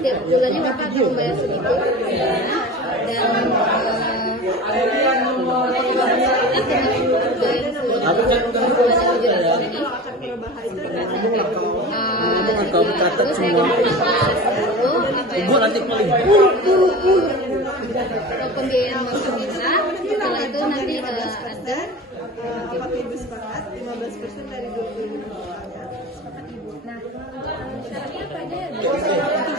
setiap bulannya Bapak akan membayar segitu terus saya Ibu nanti paling pembiayaan kita. Setelah itu nanti ada Bapak Ibu sepakat 15% dari 25 juta. Nah, syaratnya apa aja?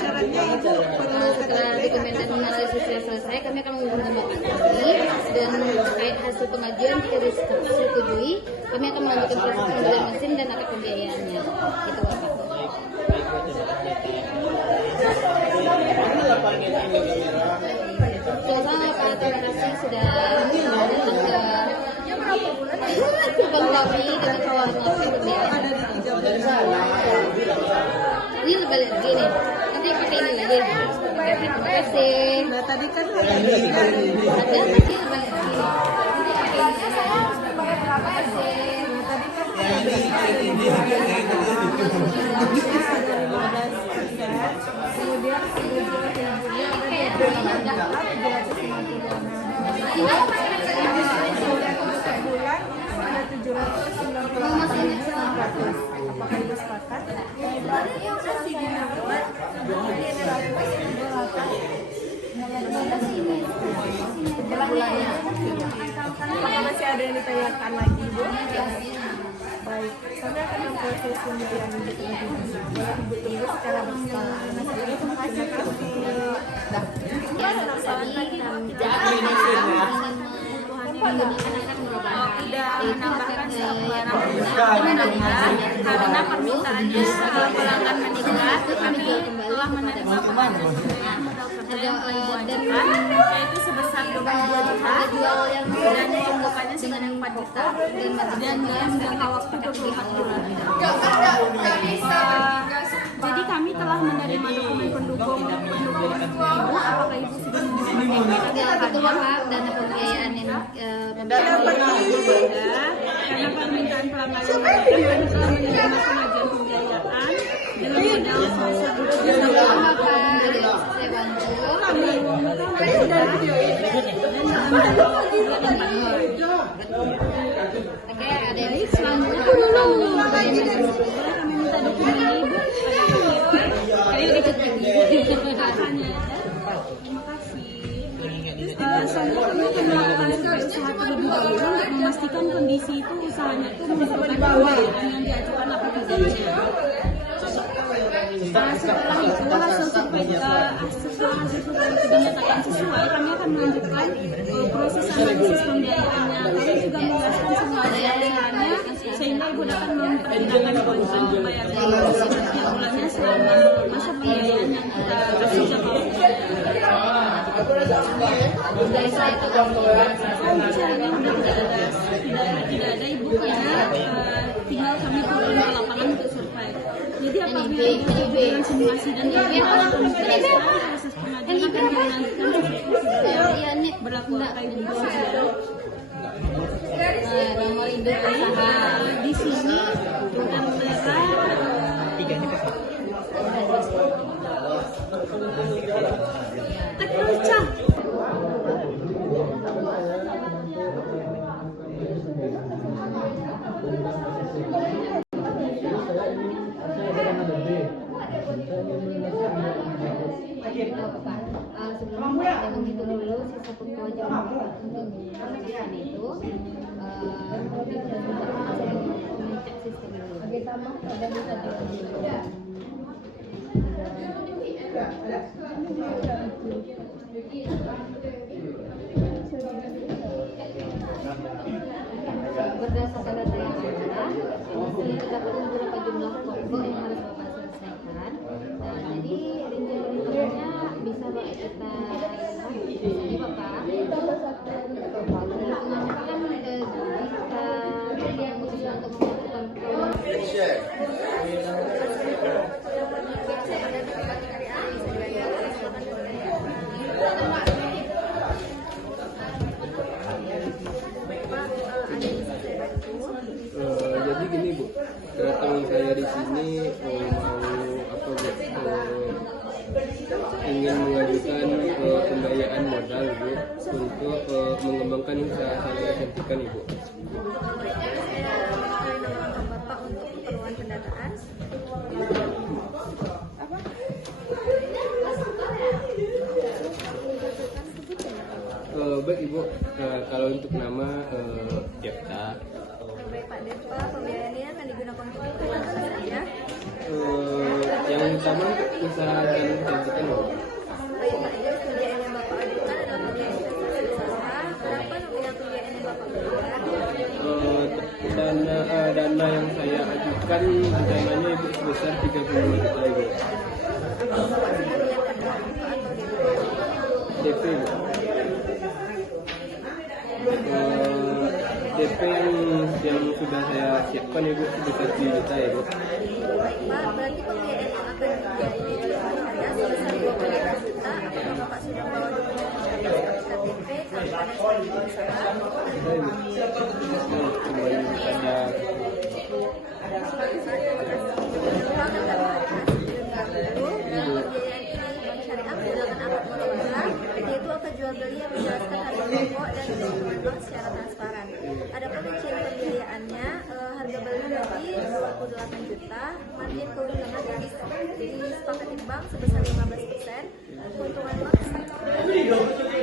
Syaratnya Ibu perlu setelah dokumen dan analisisnya selesai, kami akan menghubungi Bapak lagi dan terkait hasil pengajuan jika disetujui, kami akan melanjutkan proses pengambilan mesin dan akad pembiayaannya. Itu Bapak. Sama Pak, terima kasih sudah datang ke kami dengan kawan-kawan pembiayaan. Ini lebih lagi nih, nanti pakai ini lagi. Oke, terima kasih. Nah, tadi kan Ada tadi lebih lagi. Apakah Ibu sepakat? Apakah masih ada yang ditanyakan lagi, Bu? Baik, kami akan memproses pembiayaan Ibu terlebih dahulu. Boleh Ibu tunggu secara bersama. Terima kasih. Tidak menambahkan barang karena permintaannya pelanggan meningkat, kami telah menerima modal yang diwajibkan yaitu sebesar 22 juta dan pembukaannya sebanyak 4 juta dan dalam jangka waktu 24 bulan. Jadi kami telah menerima dokumen pendukung Ibu. Apakah Ibu sudah menerima? Betul Pak, dana pembiayaan ini Dana karena permintaan pelanggan kami telah menerima pengajuan pembiayaan dengan modal sebesar 2 juta. Bapak, saya bantu. Oke, ada yang selanjutnya kami minta dokumennya Ibu. Terima kasih. Soalnya kami akan melakukan usaha terlebih dahulu untuk memastikan kondisi itu usahanya itu memerlukan pembiayaan yang diajukan apa tidaknya. Setelah itu hasil survei itu dinyatakan sesuai, kami akan melanjutkan proses analisis pembiayaannya. Kami juga menjelaskan semua syarat-syaratnya sehingga Ibu dapat memperkirakan kebutuhan membayar setiap bulannya selama masa pembiayaan yang kita kasih jangka waktu. Caranya udah tidak ada Ibu karena tinggal kami turun ke lapangan untuk survei. Jadi apabila dengan simulasi dan proses pengajuan akan dilanjutkan berlaku apakah Ibu bersedia? Nomor induk usaha Di sini bukan merah. Terpecah. Sebelumnya menghitung dulu sisa kewajiban untuk itu mengecek sistem dulu. Berdasarkan data yang ada, kita perlu berapa jumlah pokok yang harus Bapak selesaikan. Jadi rincian-rinciannya bisa Bapak kita ini Bapak. Hitungannya kan jika memutuskan untuk melakukan jadi gini Bu, kedatangan saya di sini ingin mengajukan pembiayaan modal Bu untuk mengembangkan usaha salon kecantikan Ibu. Saya menolong Bapak untuk keperluan pendataan. Baik Ibu, kalau untuk nama Jepta, Baik Pak Depa, pembiayaannya akan digunakan untuk keperluan apa saja? yang utama untuk usaha salon kecantikan Ibu. Baik Pak Des, pembiayaan yang Bapak ajukan adalah pembiayaan investasi usaha. Berapa nominal pembiayaan yang Bapak berikan? Dana yang saya ajukan dananya Ibu sebesar 35 juta Ibu. Apakah Bapak sudah menyiapkan uang muka atau DP Bu. DP yang sudah saya siapkan Ibu sebesar 7 juta Ibu. Baik Pak, berarti pembiayaan yang akan dibiayai ada sebesar 25 juta. Apakah Bapak sudah membawa dokumen KTP, tanda tangan usaha? Sudah Ibu. Kembali pada yaitu akad jual beli yang menjelaskan harga pokok dan keuntungan bank secara transparan. Adapun rincian pembiayaannya, harga beli tadi 28 juta, margin keuntungan yang disepakati bank sebesar 15%, keuntungan bank.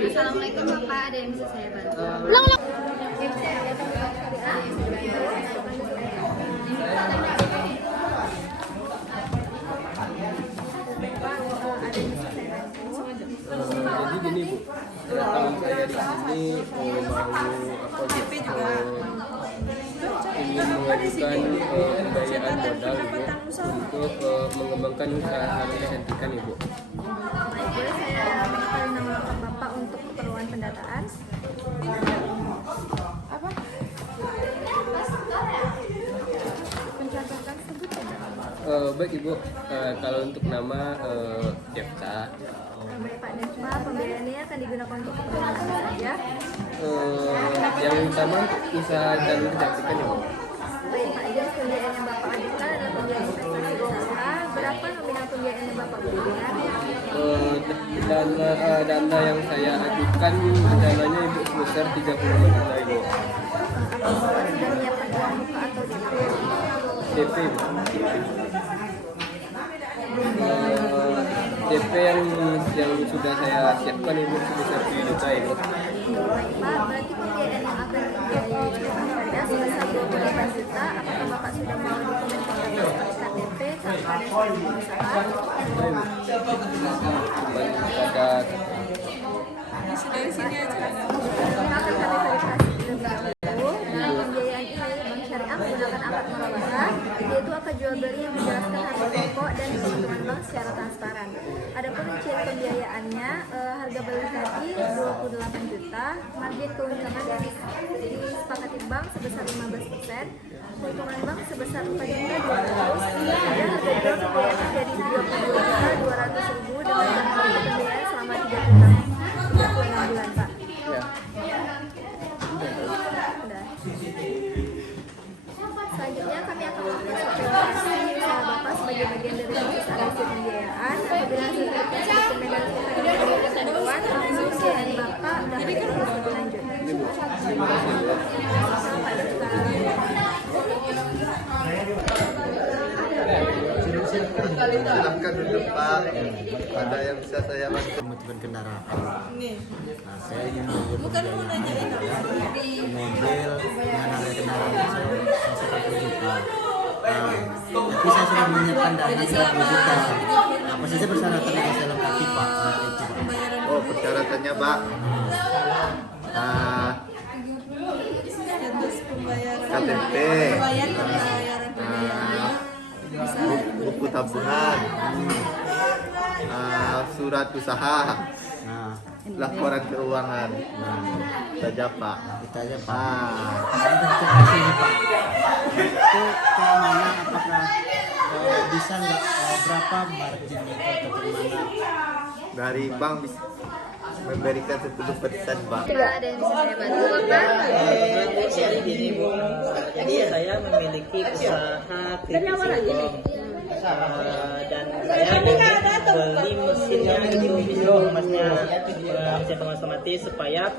Assalamualaikum Bapak, ada yang bisa saya bantu? jadi gini Bu, kedatangan saya di sini mau ingin mengajukan pembiayaan modal Ibu untuk mengembangkan usaha salon kecantikan Ibu. Baik, boleh saya minta nama lengkap Bapak untuk keperluan pendataan? Apa? Pencatatan sebut ya? Baik Ibu, kalau untuk nama Jepta, Baik Pak Desma, pembiayaannya akan digunakan untuk keperluan apa saja? yang utama untuk usaha salon kecantikan Ibu. Baik Pak Des, pembiayaan yang Bapak ajukan adalah pembiayaan investasi usaha. Berapa nominal pembiayaan yang Bapak berikan? Dana yang saya ajukan dananya Ibu sebesar 35 juta Ibu. Apakah Bapak sudah menyiapkan uang muka atau DP Bu. DP yang sudah saya siapkan Ibu sebesar 7 juta Ibu. Baik Pak, berarti pembiayaan yang akan dibiayai ada sebesar 25 juta. Apakah Bapak sudah membawa dokumen KTP, tanda tangan usaha? Kembali pada Dari sini aja. Akan kami verifikasi terlebih dahulu. Dalam pembiayaan ini, Bank Syariah menggunakan akad murabahah, yaitu akad jual beli yang menjelaskan harga pokok dan keuntungan bank secara transparan. Adapun rincian pembiayaannya, harga beli tadi 28 juta, margin keuntungan yang disepakati bank sebesar 15%, keuntungan bank sebesar 4 juta 200, dan harga jual pembiayaan menjadi 22 juta 200 ribu dengan jangka waktu pembiayaan selama 36 bulan Pak. ya. Udah. Selanjutnya kami akan melakukan verifikasi usaha Bapak sebagai bagian dari proses adopsi pembiayaan. Apabila hasil verifikasi dokumen dan dokumen ketentuan, langsung pembiayaan Bapak dan proses lebih lanjut. Ini Bu. Terima kasih Bu. Pak Desta. Silahkan duduk Pak. Ada yang bisa saya bantu? Teman-teman kendaraan. Nah, saya ingin mengambil pembiayaan mobil dengan harga kendaraan saya 1 juta. Tapi saya sudah menyiapkan dana 30 juta. Apa saja persyaratan yang saya lengkapi Pak? Itu, Pak. Oh, persyaratannya Pak. KTP, buku tabungan, surat usaha, laporan keuangan. Itu aja Pak. Itu aja Pak. Terima kasih Pak. Itu keamanan apakah bisa nggak berapa margin itu atau bagaimana? Dari bank bisa memberikan 10% Pak. Ada yang bisa saya bantu Bapak? Jadi gini Bu, jadi saya memiliki usaha keripik singkong dan saya ingin beli mesinnya yang video emasnya mesin otomatis supaya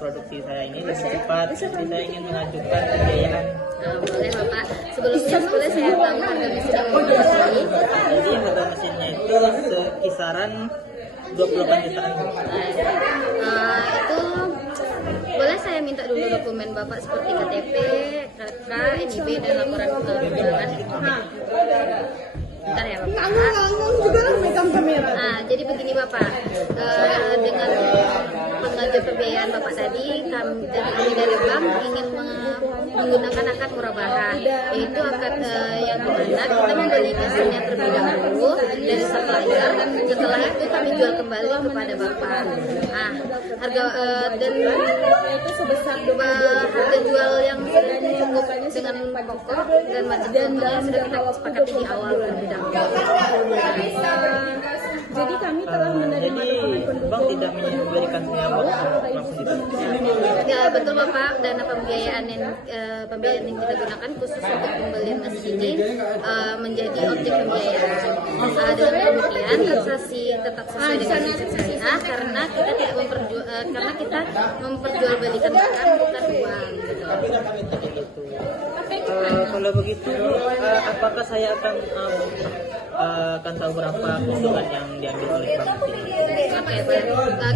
produksi saya ini lebih cepat. Jadi saya ingin mengajukan pembiayaan. Boleh Bapak. Sebelumnya boleh saya tahu harga mesin yang Bapak beli? Jadi harga mesinnya itu sekisaran 28 jutaan. Itu boleh saya minta dulu dokumen Bapak seperti KTP, KK, NIB, dan laporan keuangan. Bentar ya Bapak. Jadi begini Bapak, dengan pengajuan pembiayaan Bapak tadi, kami dari bank ingin menggunakan akad murabaha, yaitu akad yang dimana kita membeli mesinnya terlebih dahulu dari supplier, setelah itu kami jual kembali kepada Bapak. Harga dan itu sebesar harga jual yang sudah cukup dengan pokok dan margin yang sudah kita sepakati di awal terlebih dahulu. Jadi kami telah menerima Bank tidak memberikan nyawa langsung ditunjuk. Ya betul Bapak, dana pembiayaan yang kita gunakan khusus untuk pembelian mesin ini menjadi objek pembiayaan. Dengan demikian transaksi tetap sesuai dengan transaksi A karena kita tidak memperjualbelikan barang bukan uang. Kalau begitu, apakah saya akan tahu berapa keuntungan yang diambil oleh bank ini? Oke,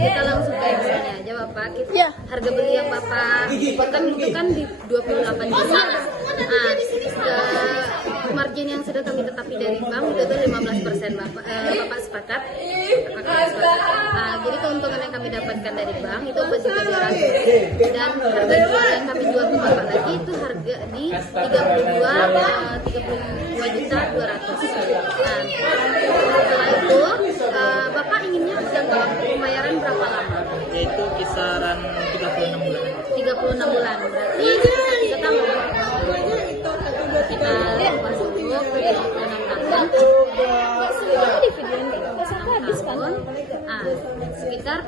kita langsung ke misalnya aja Bapak. Harga beli yang Bapak bukan itu kan di 28 juta. Margin yang sudah kami tetapi dari bank itu 15% Bapak sepakat. Jadi keuntungan yang kami dapatkan dari bank itu 4.200.000 dan harga jual yang kami jual ke Bapak lagi itu harga di 32.200.000. Setelah itu Bapak inginnya jangka waktu pembayaran berapa lama? Yaitu kisaran 36 bulan. 36 bulan. Berarti kita tahu kita masuk dulu ke 36 tahun. Sekitar